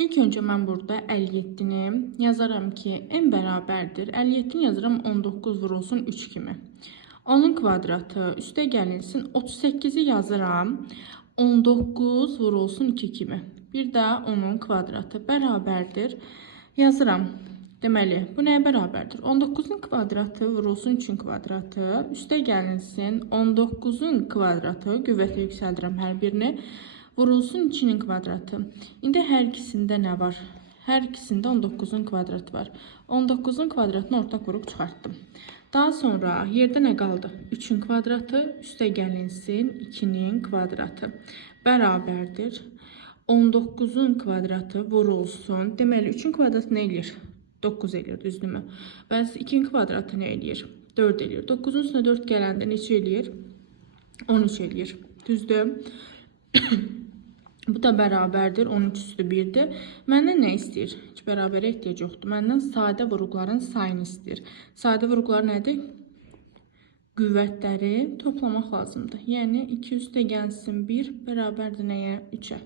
İlk önce mən burada 57'ni yazaram ki, n bərabərdir. 57'ni yazaram 19 vurulsun 3 kimi. Onun kvadratı üstə gəlinsin 38'i yazaram 19 vurulsun 2 kimi. Bir də onun kvadratı bərabərdir. Yazıram. Deməli, bu nəyə bərabərdir? 19'un kvadratı vurulsun 3'ün kvadratı. Üstə gəlinsin 19'un kvadratı. Qüvvətə yüksəldirəm hər birini. Vurulsun 2'nin kvadratı. İndi hər ikisində nə var? Hər ikisində 19'un kvadratı var. 19'un kvadratını ortaq vurub çıxartdım. Daha sonra yerdə nə qaldı? 3'ün kvadratı üstə gəlinsin 2'nin kvadratı. Bərabərdir. 19'un kvadratı vurulsun. Deməli 3'ün kvadratı nə eləyir? 9 eləyir, düzdürmü? Bəs 2'nin kvadratı nə eləyir? 4 eləyir. 9'un üstünə 4 gələndə neçə eləyir? 13 eləyir. Düzdür? Bu da bərabərdir. 13 üstü 1'dir. Məndən nə istəyir? Heç bərabərə ehtiyac yoxdur. Məndən sadə vuruqların sayını istəyir. Sadə vuruqlar nədir? Qüvvətləri toplamaq lazımdır. Yəni 2 üstə gəlsin 1 bərabərdir nəyə? 3'ə.